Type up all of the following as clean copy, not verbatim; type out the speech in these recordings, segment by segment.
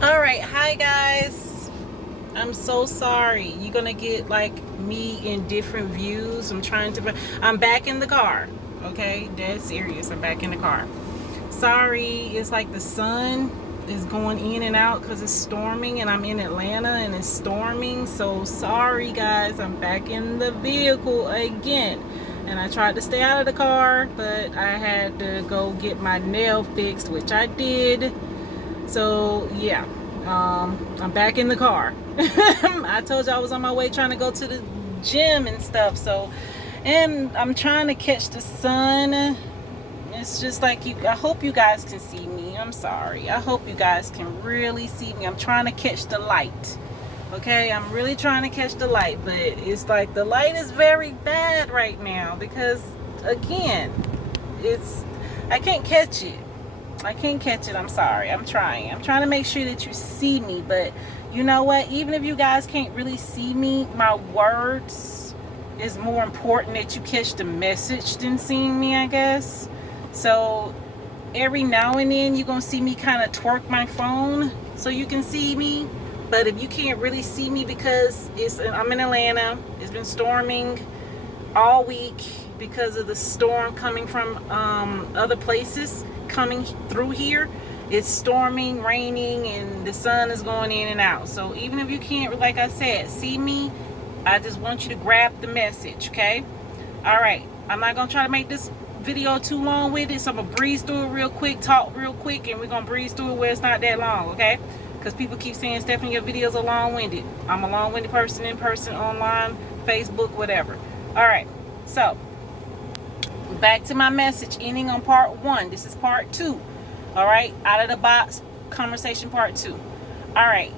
All right, hi guys. I'm so sorry. You're gonna get like me in different views. I'm back in the car. Okay, dead serious. I'm back in the car. Sorry, it's like the sun is going in and out because it's storming, and I'm in Atlanta and it's storming. So sorry, guys. I'm back in the vehicle again. And I tried to stay out of the car, but I had to go get my nail fixed, which I did. So yeah, I'm back in the car. I told you I was on my way trying to go to the gym and stuff. So, and I'm trying to catch the sun. It's just like you. I hope you guys can see me. I'm sorry. I hope you guys can really see me. I'm trying to catch the light. Okay, I'm really trying to catch the light, but it's like the light is very bad right now because again, it's I can't catch it. I can't catch it. I'm sorry. I'm trying. I'm trying to make sure that you see me. But you know what? Even if you guys can't really see me, my words is more important that you catch the message than seeing me, I guess. So every now and then you're going to see me kind of twerk my phone so you can see me. But if you can't really see me because I'm in Atlanta, it's been storming all week because of the storm coming from other places coming through here. It's storming, raining, and the sun is going in and out. So even if you can't, like I said, see me, I just want you to grab the message, okay? All right, I'm not gonna try to make this video too long with it, so I'm gonna breeze through it real quick, talk real quick, and we're gonna breeze through it where it's not that long, okay? Because people keep saying, Stephanie, your videos are long-winded. I'm a long-winded person in person, online, Facebook, whatever. All right, so back to my message, ending on part 1. This is part 2. All right, out of the box conversation part 2. All right,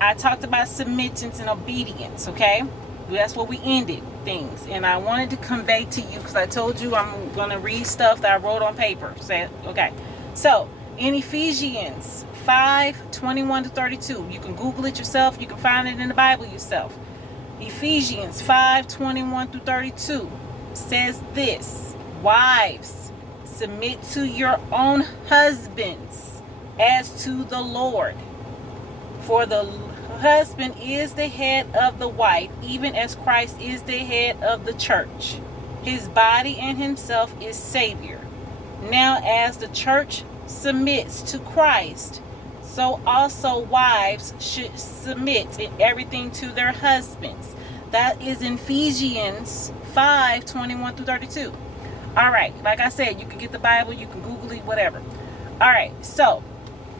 I talked about submittance and obedience. Okay, that's where we ended things, and I wanted to convey to you because I told you I'm gonna read stuff that I wrote on paper. Okay, so in Ephesians 5:21-32, you can Google it yourself. You can find it in the Bible yourself. Ephesians 5:21-32 says this: wives, submit to your own husbands as to the Lord. For the husband is the head of the wife, even as Christ is the head of the church, his body, and himself is Savior. Now as the church submits to Christ, so also wives should submit in everything to their husbands. That is in Ephesians 5:21-32. All right, like I said, you can get the Bible, you can Google it, whatever. All right, so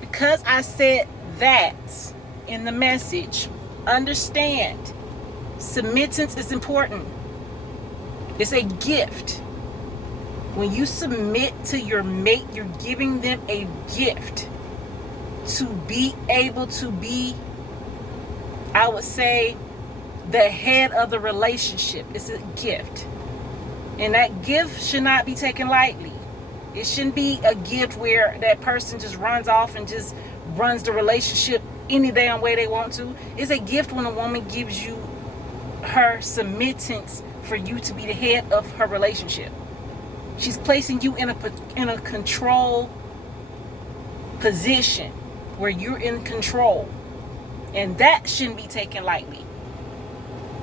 because I said that in the message, understand submittance is important. It's a gift. When you submit to your mate, you're giving them a gift to be able to be, I would say, the head of the relationship. It's a gift. And that gift should not be taken lightly. It shouldn't be a gift where that person just runs off and just runs the relationship any damn way they want to. It's a gift when a woman gives you her submittance for you to be the head of her relationship. She's placing you in a control position where you're in control. And that shouldn't be taken lightly.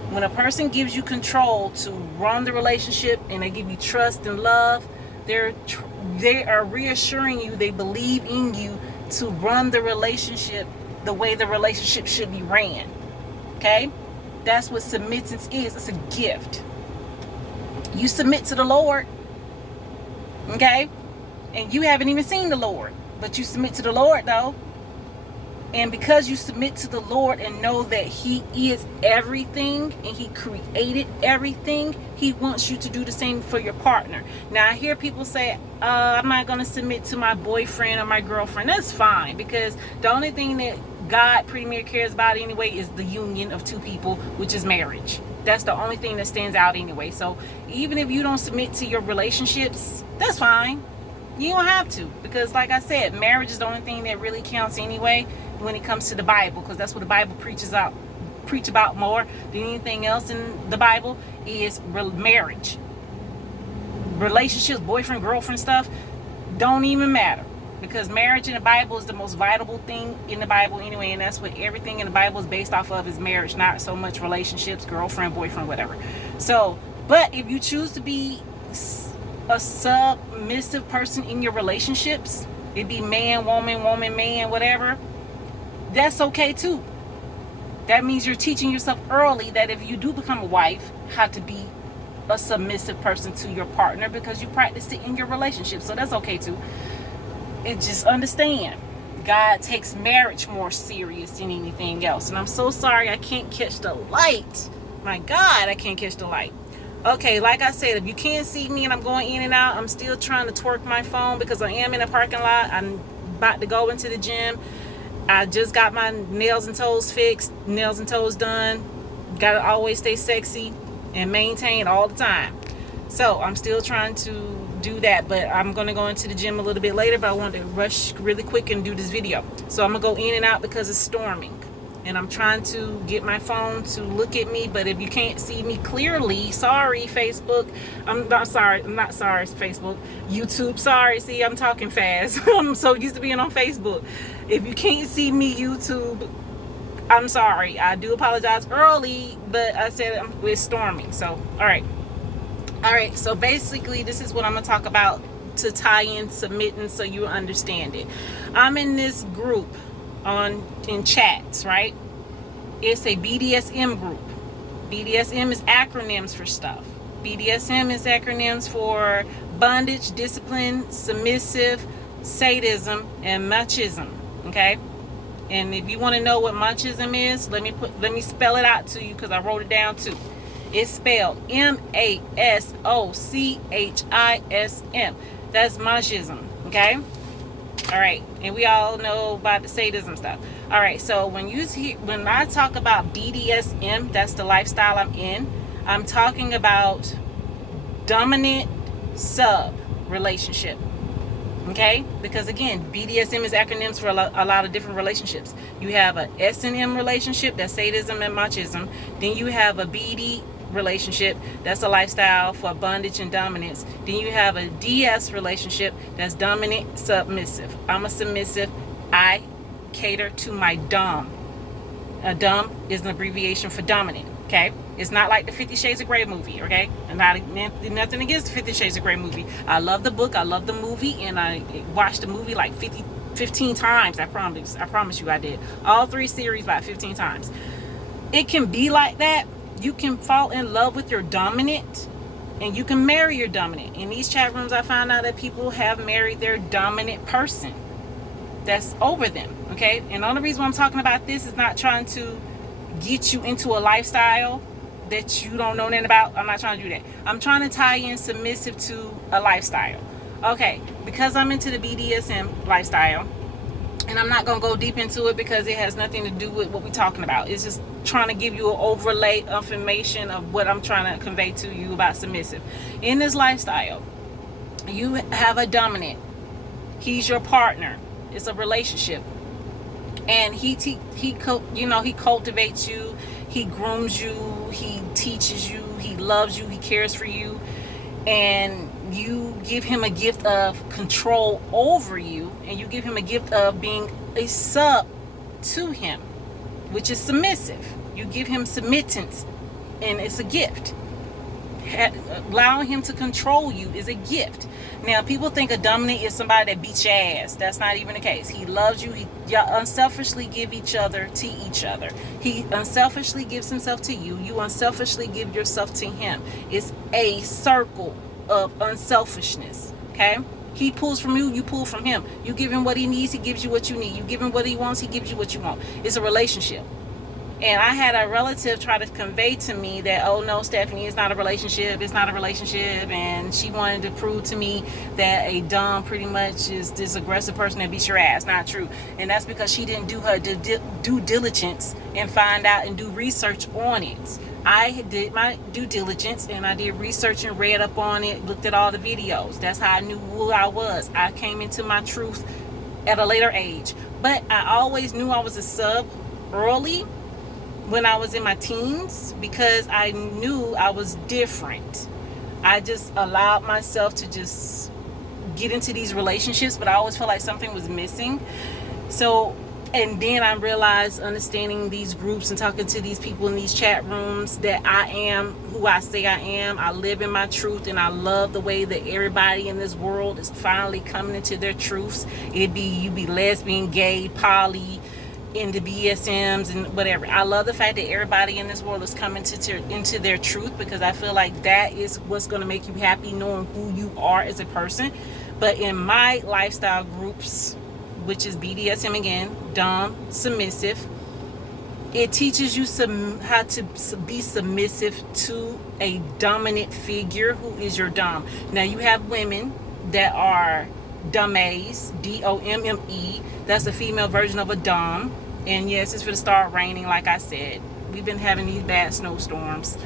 When a person gives you control to run the relationship and they give you trust and love, they are reassuring you, they believe in you to run the relationship the way the relationship should be ran. Okay? That's what submittance is. It's a gift. You submit to the Lord. Okay? And you haven't even seen the Lord, but you submit to the Lord though. And because you submit to the Lord and know that He is everything and He created everything, He wants you to do the same for your partner. Now, I hear people say, I'm not going to submit to my boyfriend or my girlfriend. That's fine, because the only thing that God pretty much cares about anyway is the union of two people, which is marriage. That's the only thing that stands out anyway. So even if you don't submit to your relationships, that's fine. You don't have to, because like I said, marriage is the only thing that really counts anyway when it comes to the Bible, because that's what the Bible preach about more than anything else in the Bible is marriage. Relationships, boyfriend, girlfriend stuff don't even matter. because marriage in the Bible is the most vital thing in the Bible anyway, and that's what everything in the Bible is based off of, is marriage, not so much relationships, girlfriend, boyfriend, whatever. So, but if you choose to be a submissive person in your relationships, it be man, woman, woman, man, whatever, that's okay too. That means you're teaching yourself early that if you do become a wife, how to be a submissive person to your partner, because you practiced it in your relationship. So that's okay too. And just understand, God takes marriage more serious than anything else. And I'm so sorry I can't catch the light. My God, I can't catch the light. Okay, like I said, if you can't see me and I'm going in and out, I'm still trying to twerk my phone because I am in a parking lot. I'm about to go into the gym. I just got my nails and toes fixed, nails and toes done. Gotta always stay sexy and maintain all the time. So I'm still trying to do that, but I'm gonna go into the gym a little bit later, but I wanted to rush really quick and do this video. So I'm gonna go in and out because it's storming, and I'm trying to get my phone to look at me. But if you can't see me clearly, sorry Facebook. I'm not sorry Facebook, YouTube, sorry. See, I'm talking fast. I'm so used to being on Facebook. If you can't see me, YouTube, I'm sorry. I do apologize early, but I said it's storming. So all right, so basically this is what I'm gonna talk about to tie in submitting, so you understand it. I'm in this group in chats, right? It's a BDSM group. BDSM is acronyms for stuff. BDSM is acronyms for bondage, discipline, submissive, sadism, and machism. Okay? And if you want to know what machism is, let me spell it out to you, because I wrote it down too. It's spelled M-A-S-O-C-H-I-S-M. That's machism. Okay? All right, and we all know about the sadism stuff. All right, so when I talk about BDSM, that's the lifestyle I'm in. I'm talking about dominant sub relationship. Okay, because again, BDSM is acronyms for a lot of different relationships. You have a S&M relationship, that's sadism and machism. Then you have a BD relationship, that's a lifestyle for bondage and dominance. Then you have a DS relationship, that's dominant, submissive. I'm a submissive. I cater to my dom. A dom is an abbreviation for dominant. Okay, it's not like the 50 Shades of Grey movie. Okay, and nothing against the 50 Shades of Grey movie. I love the book, I love the movie, and I watched the movie like 15 times. I promise you I did. All 3 series about 15 times. It can be like that. You can fall in love with your dominant, and you can marry your dominant. In these chat rooms, I found out that people have married their dominant person that's over them. Okay, and the only reason why I'm talking about this is not trying to get you into a lifestyle that you don't know nothing about. I'm not trying to do that. I'm trying to tie in submissive to a lifestyle. Okay, because I'm into the BDSM lifestyle, and I'm not going to go deep into it because it has nothing to do with what we're talking about. It's just trying to give you an overlay information of what I'm trying to convey to you about submissive. In this lifestyle, you have a dominant. He's your partner. It's a relationship. And he cultivates you, he grooms you, he teaches you, he loves you, he cares for you, and you give him a gift of control over you, and you give him a gift of being a sub to him, which is submissive. You give him submittance, and it's a gift. Allowing him to control you is a gift. Now, people think a dominant is somebody that beats your ass. That's not even the case. He loves you. Y'all unselfishly give each other to each other. He unselfishly gives himself to you. You unselfishly give yourself to him. It's a circle of unselfishness. Okay? He pulls from you, you pull from him. You give him what he needs, he gives you what you need. You give him what he wants, he gives you what you want. It's a relationship. And I had a relative try to convey to me that, oh no, Stephanie, it's not a relationship. It's not a relationship. And she wanted to prove to me that a dom pretty much is this aggressive person that beats your ass. Not true. And that's because she didn't do her due diligence and find out and do research on it. I did my due diligence and I did research and read up on it, looked at all the videos. That's how I knew who I was. I came into my truth at a later age. But I always knew I was a sub early, when I was in my teens, because I knew I was different. I just allowed myself to just get into these relationships, but I always felt like something was missing. So, and then I realized, understanding these groups and talking to these people in these chat rooms, that I am who I say I am. I live in my truth, and I love the way that everybody in this world is finally coming into their truths. You be lesbian, gay, poly, into BSMs and whatever. I love the fact that everybody in this world is coming into their truth, because I feel like that is what's going to make you happy, knowing who you are as a person. But in my lifestyle groups, which is BDSM again, dom, submissive, it teaches you how to be submissive to a dominant figure who is your dom. Now you have women that are domes, D-O-M-M-E. That's the female version of a dom. And yes, it's for to start raining. Like I said, we've been having these bad snowstorms,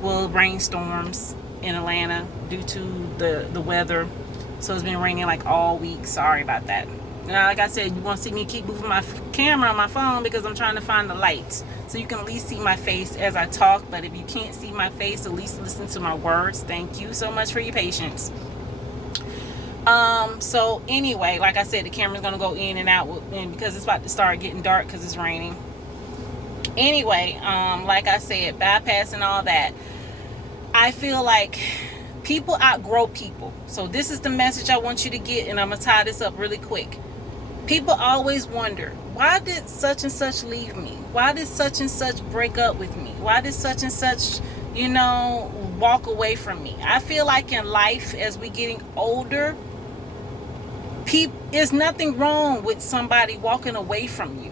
well, rainstorms in Atlanta due to the weather. So it's been raining like all week. Sorry about that. Now, like I said, you want to see me keep moving my camera on my phone because I'm trying to find the light, so you can at least see my face as I talk. But if you can't see my face, at least listen to my words. Thank you so much for your patience. So anyway, like I said, the camera's gonna go in and out, and because it's about to start getting dark because it's raining. Anyway, like I said, bypassing all that, I feel like people outgrow people. So this is the message I want you to get, and I'm gonna tie this up really quick. People always wonder, why did such and such leave me? Why did such and such break up with me? Why did such and such, walk away from me? I feel like in life, as we getting older, there's nothing wrong with somebody walking away from you.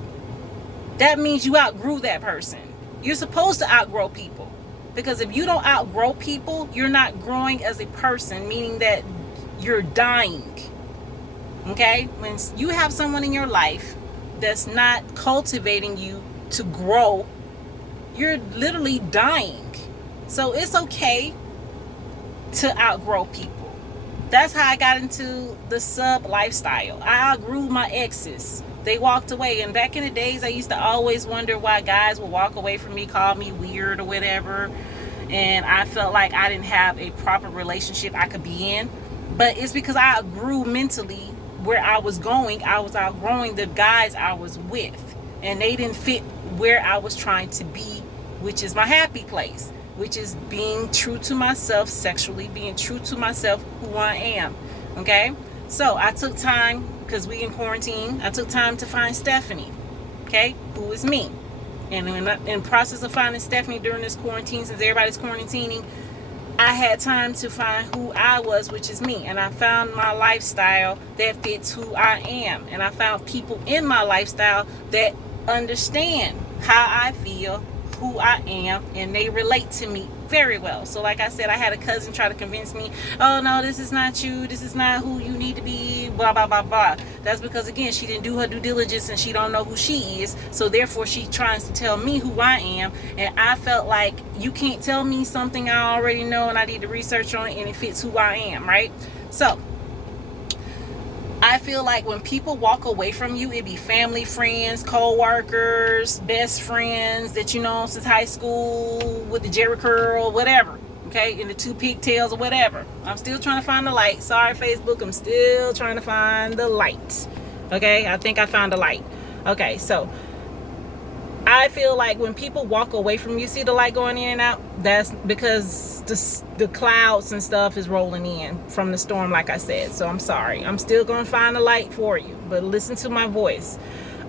That means you outgrew that person. You're supposed to outgrow people, because if you don't outgrow people, you're not growing as a person, meaning that you're dying. Okay? When you have someone in your life that's not cultivating you to grow, you're literally dying. So it's okay to outgrow people. That's how I got into the sub lifestyle. I outgrew my exes. They walked away. And back in the days, I used to always wonder why guys would walk away from me, call me weird or whatever. And I felt like I didn't have a proper relationship I could be in. But it's because I outgrew mentally where I was going. I was outgrowing the guys I was with, and they didn't fit where I was trying to be, which is my happy place, which is being true to myself sexually, being true to myself, who I am. Okay? So I took time, because we in quarantine, I took time to find Stephanie, okay, who is me. And in the process of finding Stephanie during this quarantine, since everybody's quarantining, I had time to find who I was, which is me. And I found my lifestyle that fits who I am. And I found people in my lifestyle that understand how I feel, who I am, and they relate to me very well. So like I said, I had a cousin try to convince me, oh no, this is not you, this is not who you need to be, blah blah blah blah. That's because, again, she didn't do her due diligence, and she don't know who she is. So therefore she tries to tell me who I am, and I felt like, you can't tell me something I already know, and I need to research on it, and it fits who I am, right? So I feel like when people walk away from you, it be family, friends, co-workers, best friends that you know since high school, with the Jerry curl, whatever, okay, and the two pigtails or whatever. I'm still trying to find the light. Sorry, Facebook, I'm still trying to find the light. Okay, I think I found the light. Okay, so I feel like when people walk away from you, see the light going in and out, that's because the clouds and stuff is rolling in from the storm, like I said. So I'm sorry. I'm still going to find the light for you, but listen to my voice.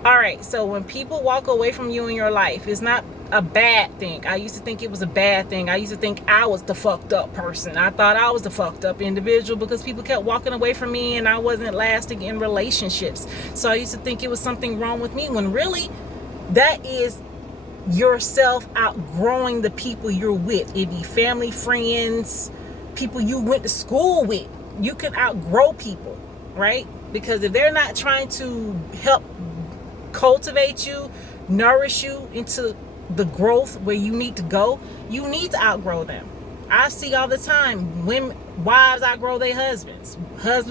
All right, so when people walk away from you in your life, it's not a bad thing. I used to think it was a bad thing. I used to think I was the fucked up person. I thought I was the fucked up individual because people kept walking away from me and I wasn't lasting in relationships. So I used to think it was something wrong with me, when really that is yourself outgrowing the people you're with. It be family, friends, people you went to school with. You can outgrow people, right? Because if they're not trying to help cultivate you, nourish you into the growth where you need to go, you need to outgrow them. I see all the time wives outgrow their husbands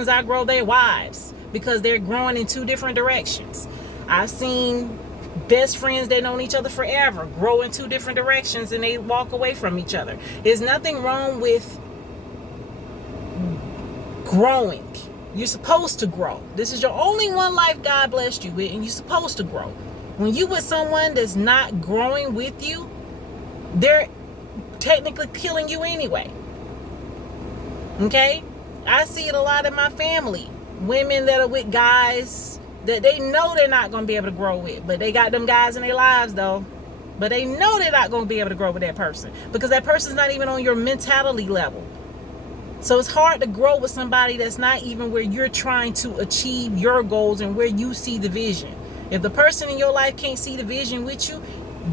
outgrow their wives, because they're growing in two different directions. I've seen best friends, they known each other forever, grow in two different directions, and they walk away from each other. There's nothing wrong with growing. You're supposed to grow. This is your only one life God blessed you with, and you're supposed to grow. When you with someone that's not growing with you, they're technically killing you anyway. Okay? I see it a lot in my family. Women that are with guys that they know they're not going to be able to grow with, but they got them guys in their lives though. But they know they're not going to be able to grow with that person because that person's not even on your mentality level. So it's hard to grow with somebody that's not even where you're trying to achieve your goals and where you see the vision. If the person in your life can't see the vision with you,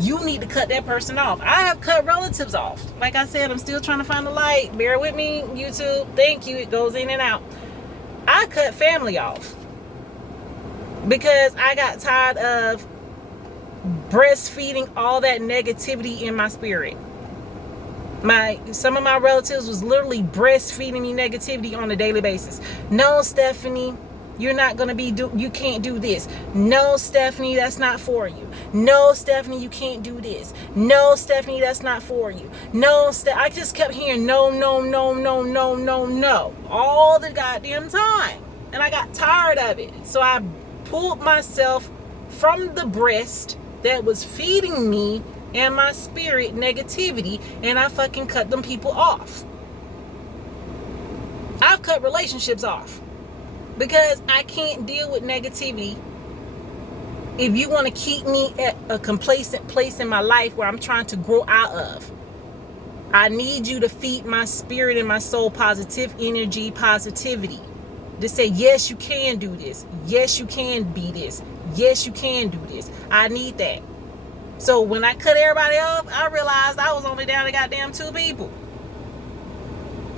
you need to cut that person off. I have cut relatives off. Like I said, I'm still trying to find the light. Bear with me, YouTube. Thank you. It goes in and out. I cut family off because I got tired of breastfeeding all that negativity in my spirit. Some of my relatives was literally breastfeeding me negativity on a daily basis. No, Stephanie, you're not gonna you can't do this. No, Stephanie, that's not for you. No, Stephanie, you can't do this. No, Stephanie, that's not for you. No, I just kept hearing no, no, no, no, no, no, no all the goddamn time, and I got tired of it. So I pulled myself from the breast that was feeding me and my spirit negativity, and I fucking cut them people off. I've cut relationships off because I can't deal with negativity. If you want to keep me at a complacent place in my life where I'm trying to grow out of, I need you to feed my spirit and my soul positive energy, positivity. To say, yes, you can do this. Yes, you can be this. Yes, you can do this. I need that. So when I cut everybody off, I realized I was only down to goddamn 2 people.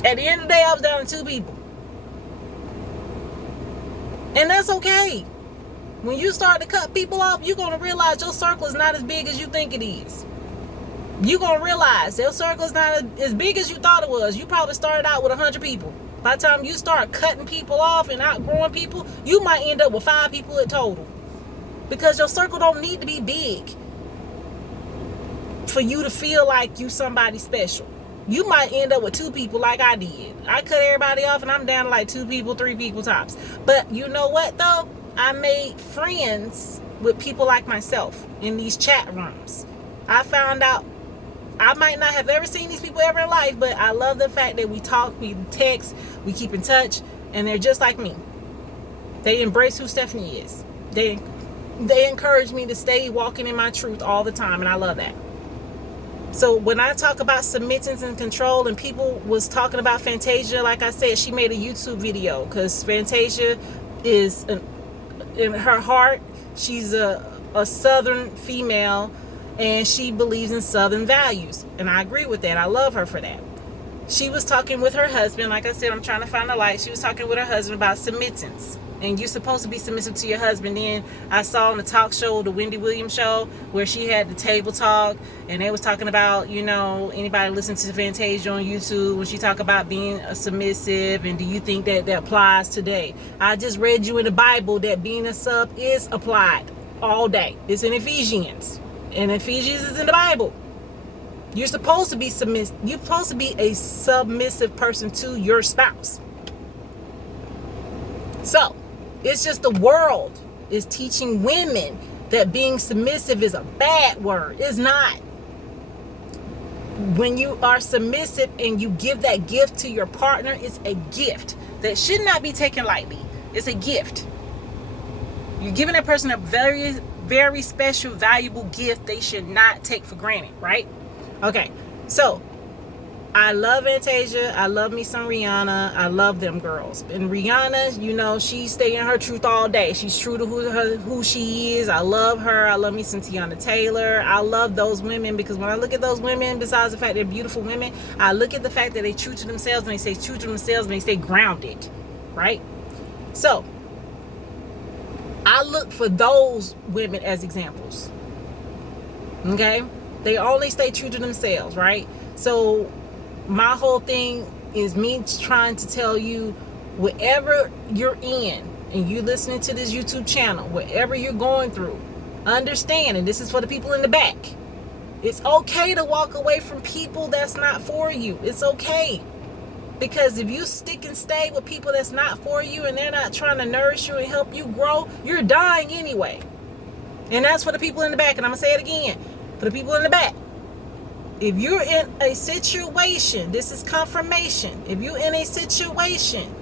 At the end of the day, I was down to 2 people. And that's okay. When you start to cut people off, you're going to realize your circle is not as big as you think it is. You're going to realize your circle is not as big as you thought it was. You probably started out with 100 people. By the time you start cutting people off and outgrowing people, you might end up with 5 people in total. Because your circle don't need to be big for you to feel like you somebody special. You might end up with 2 people like I did. I cut everybody off and I'm down to like 2 people, 3 people tops. But you know what though? I made friends with people like myself in these chat rooms. I found out I might not have ever seen these people ever in life, but I love the fact that we talk, we text, we keep in touch, and they're just like me. They embrace who Stephanie is. They encourage me to stay walking in my truth all the time, and I love that. So when I talk about submittance and control, and people was talking about Fantasia, like I said, she made a YouTube video because Fantasia is, in her heart, she's a Southern female, and she believes in Southern values, and I agree with that. I love her for that. She was talking with her husband. Like I said, I'm trying to find the light. She was talking with her husband about submittance, and you're supposed to be submissive to your husband. Then I saw on the talk show, the Wendy Williams show, where she had the table talk, and they was talking about, you know, anybody listen to Fantasia on YouTube when she talk about being a submissive, and do you think that applies today? I just read you in the Bible that being a sub is applied all day. It's in Ephesians. And Ephesians is in the Bible. You're supposed to be submissive. You're supposed to be a submissive person to your spouse. So, it's just the world is teaching women that being submissive is a bad word. It's not. When you are submissive and you give that gift to your partner, it's a gift that should not be taken lightly. It's a gift. You're giving that person a very, very special, valuable gift they should not take for granted, right? Okay, so I love Fantasia. I love me some Rihanna. I love them girls. And Rihanna, you know, she stay in her truth all day. She's true to who she is. I love her. I love me some Tiana Taylor. I love those women because when I look at those women, besides the fact they're beautiful women, I look at the fact that they're true to themselves, and they stay true to themselves, and they stay grounded, right? So I look for those women as examples. Okay? They only stay true to themselves, right? So my whole thing is me trying to tell you, wherever you're in and you listening to this YouTube channel, wherever you're going through, understand, and this is for the people in the back, it's okay to walk away from people that's not for you. It's okay. Because if you stick and stay with people that's not for you and they're not trying to nourish you and help you grow, you're dying anyway. And that's for the people in the back. And I'm going to say it again. For the people in the back. If you're in a situation, this is confirmation. If you're in a situation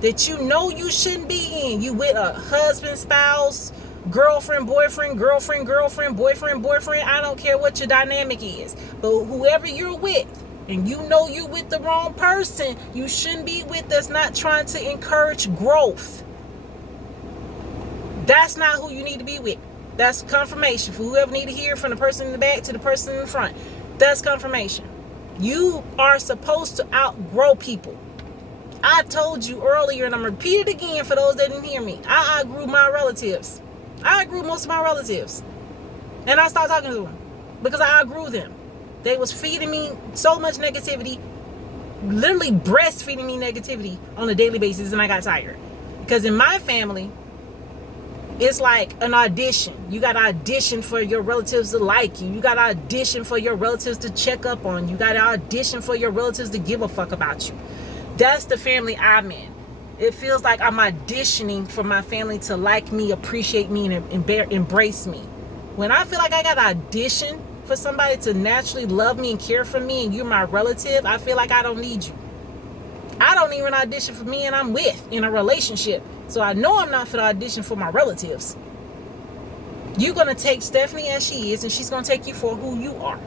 that you know you shouldn't be in, you with a husband, spouse, girlfriend, boyfriend, boyfriend, I don't care what your dynamic is. But whoever you're with, and you know you're with the wrong person, you shouldn't be with that's not trying to encourage growth. That's not who you need to be with. That's confirmation for whoever need to hear, from the person in the back to the person in the front. That's confirmation. You are supposed to outgrow people. I told you earlier, and I'm going to repeat it again for those that didn't hear me. I outgrew my relatives. I outgrew most of my relatives. And I stopped talking to them because I outgrew them. They was feeding me so much negativity, literally breastfeeding me negativity on a daily basis, and I got tired. Because in my family, it's like an audition. You got to audition for your relatives to like you. You got to audition for your relatives to check up on you. You got to audition for your relatives to give a fuck about you. That's the family I'm in. It feels like I'm auditioning for my family to like me, appreciate me, and embrace me. When I feel like I got to audition for somebody to naturally love me and care for me, and you're my relative, I feel like I don't need you. I don't even audition for me and I'm with in a relationship. So I know I'm not for the audition for my relatives. You're going to take Stephanie as she is, and she's going to take you for who you are.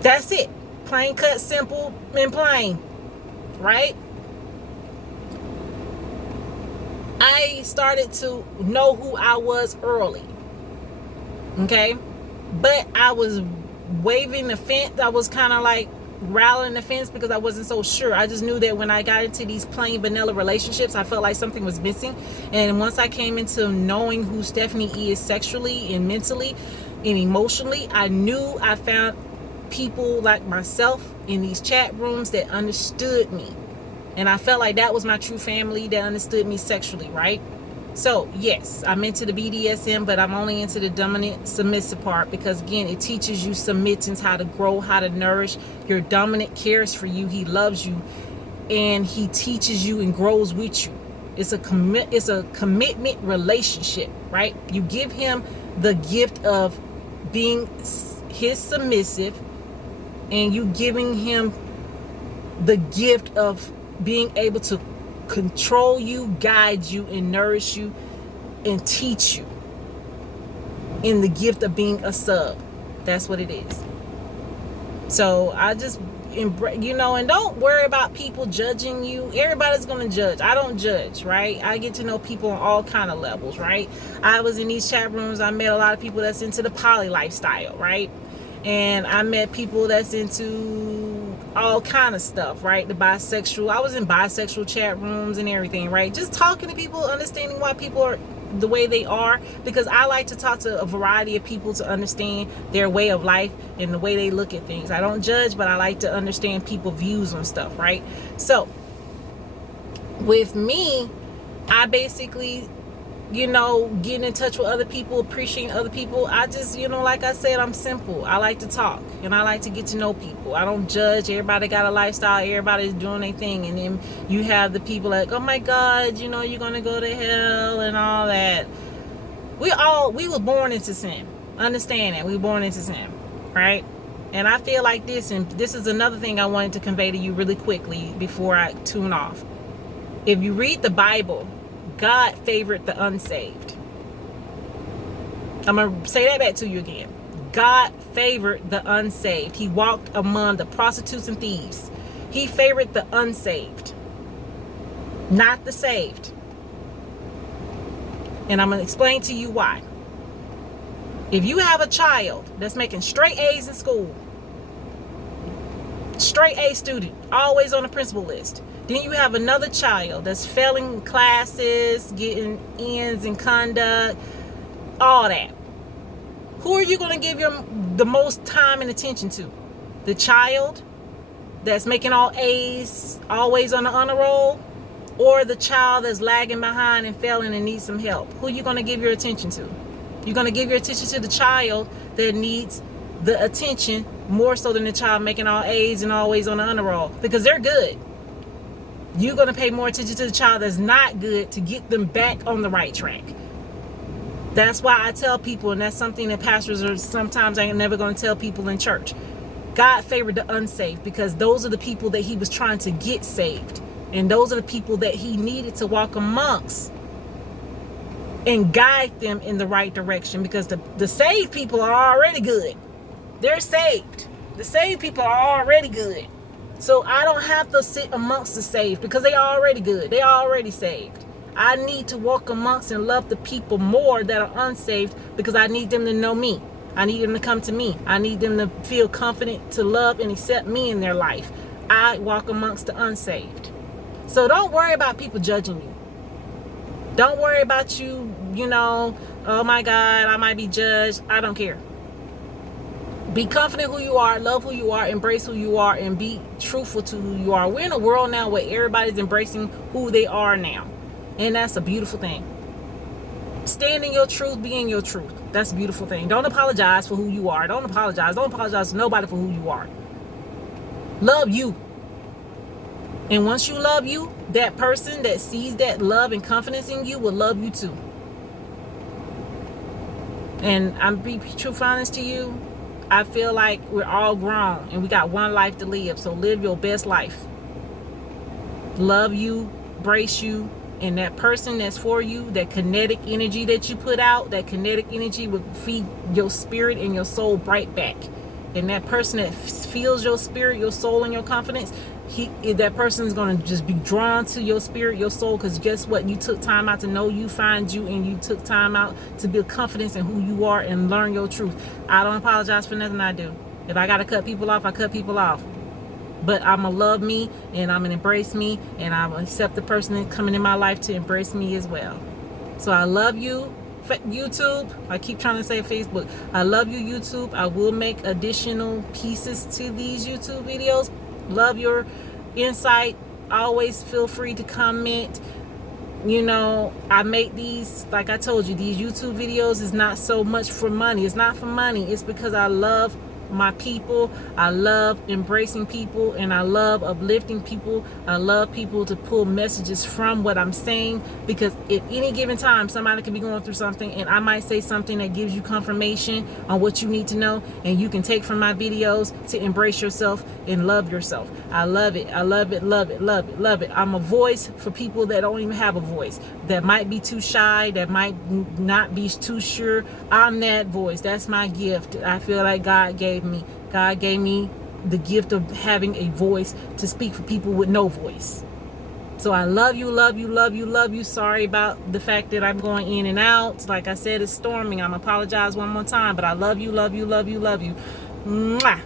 That's it. Plain cut, simple, and plain. Right? I started to know who I was early. Okay? But I was waving the fence. I was kind of like rattling the fence because I wasn't so sure. I just knew that when I got into these plain vanilla relationships, I felt like something was missing. And once I came into knowing who Stephanie is sexually and mentally and emotionally, I knew I found people like myself in these chat rooms that understood me. And I felt like that was my true family that understood me sexually, right? So, yes, I'm into the BDSM, but I'm only into the dominant submissive part because, again, it teaches you submittance, how to grow, how to nourish. Your dominant cares for you. He loves you, and he teaches you and grows with you. It's a commitment relationship, right? You give him the gift of being his submissive, and you giving him the gift of being able to control you, guide you, and nourish you, and teach you in the gift of being a sub. That's what it is. So I just embrace, and don't worry about people judging you. Everybody's gonna judge. I don't judge, right? I get to know people on all kind of levels, right? I was in these chat rooms. I met a lot of people that's into the poly lifestyle, right? And I met people that's into all kind of stuff, right? The bisexual. I was in bisexual chat rooms and everything, right? Just talking to people, understanding why people are the way they are, because I like to talk to a variety of people to understand their way of life and the way they look at things. I don't judge, but I like to understand people's views on stuff, right? So with me, I basically getting in touch with other people, appreciating other people. I just, like I said, I'm simple. I like to talk and I like to get to know people. I don't judge. Everybody got a lifestyle. Everybody's doing their thing. And then you have the people like, oh my God, you're going to go to hell and all that. We were born into sin. Understand that. We were born into sin, right? And I feel like this, and this is another thing I wanted to convey to you really quickly before I tune off. If you read the Bible, God favored the unsaved. I'm going to say that back to you again. God favored the unsaved. He walked among the prostitutes and thieves. He favored the unsaved, not the saved. And I'm going to explain to you why. If you have a child that's making straight A's in school, straight A student, always on the principal list, then you have another child that's failing classes, getting N's in conduct, all that. Who are you going to give the most time and attention to? The child that's making all A's, always on the honor roll, or the child that's lagging behind and failing and needs some help? Who are you going to give your attention to? You're going to give your attention to the child that needs the attention more so than the child making all A's and always on the honor roll, because they're good. You're going to pay more attention to the child that's not good to get them back on the right track. That's why I tell people, and that's something that pastors are sometimes I ain't never going to tell people in church. God favored the unsaved, because those are the people that he was trying to get saved. And those are the people that he needed to walk amongst and guide them in the right direction, because the saved people are already good. They're saved. The saved people are already good. So I don't have to sit amongst the saved, because they are already good. They are already saved. I need to walk amongst and love the people more that are unsaved, because I need them to know me. I need them to come to me. I need them to feel confident to love and accept me in their life. I walk amongst the unsaved. So don't worry about people judging you. Don't worry about you, oh my God, I might be judged. I don't care. Be confident who you are, love who you are, embrace who you are, and be truthful to who you are. We're in a world now where everybody's embracing who they are now. And that's a beautiful thing. Stand in your truth, be in your truth. That's a beautiful thing. Don't apologize for who you are. Don't apologize. Don't apologize to nobody for who you are. Love you. And once you love you, that person that sees that love and confidence in you will love you too. And I'm be truthful honest to you. I feel like we're all grown and we got one life to live. So live your best life. Love you, embrace you, and that person that's for you, that kinetic energy that you put out, that kinetic energy will feed your spirit and your soul right back. And that person that feels your spirit, your soul, and your confidence, that person is going to just be drawn to your spirit, your soul, because guess what? You took time out to know you, find you, and you took time out to build confidence in who you are and learn your truth. I don't apologize for nothing I do. If I got to cut people off, I cut people off. But I'm going to love me, and I'm going to embrace me, and I'm going to accept the person that's coming in my life to embrace me as well. So I love you, YouTube. I keep trying to say Facebook. I love you, YouTube. I will make additional pieces to these YouTube videos. Love your insight. Always feel free to comment. I make these, like I told you, these YouTube videos is not so much for money. It's not for money. It's because I love my people. I love embracing people, and I love uplifting people. I love people to pull messages from what I'm saying, because at any given time somebody could be going through something, and I might say something that gives you confirmation on what you need to know, and you can take from my videos to embrace yourself and love yourself. I love it. I love it, love it, love it, love it. I'm a voice for people that don't even have a voice, that might be too shy, that might not be too sure. I'm that voice. That's my gift. I feel like God gave me the gift of having a voice to speak for people with no voice. So I love you, love you, love you, love you. Sorry about the fact that I'm going in and out. Like I said, it's storming. I'm apologize one more time, but I love you, love you, love you, love you. Mwah.